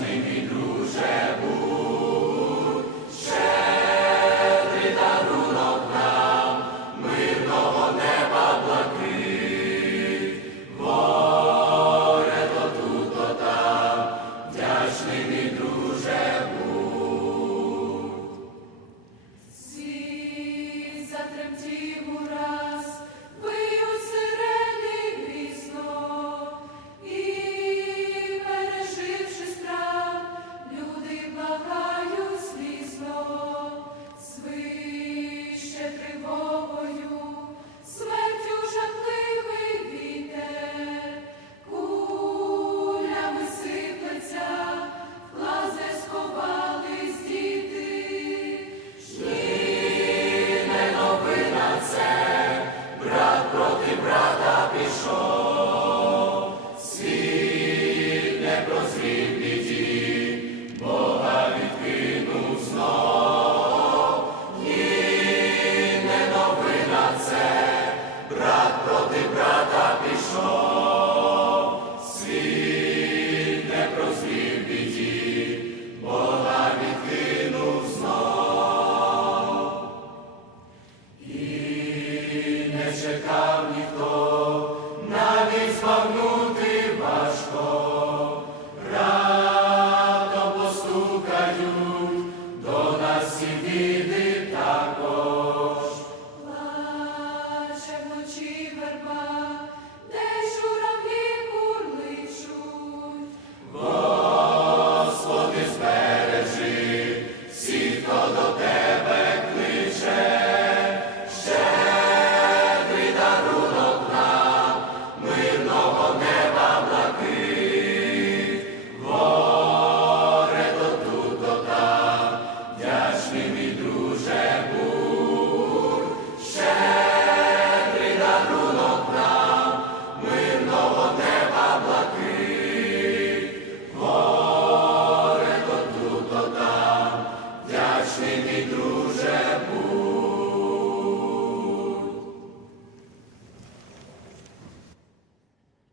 may be seja cá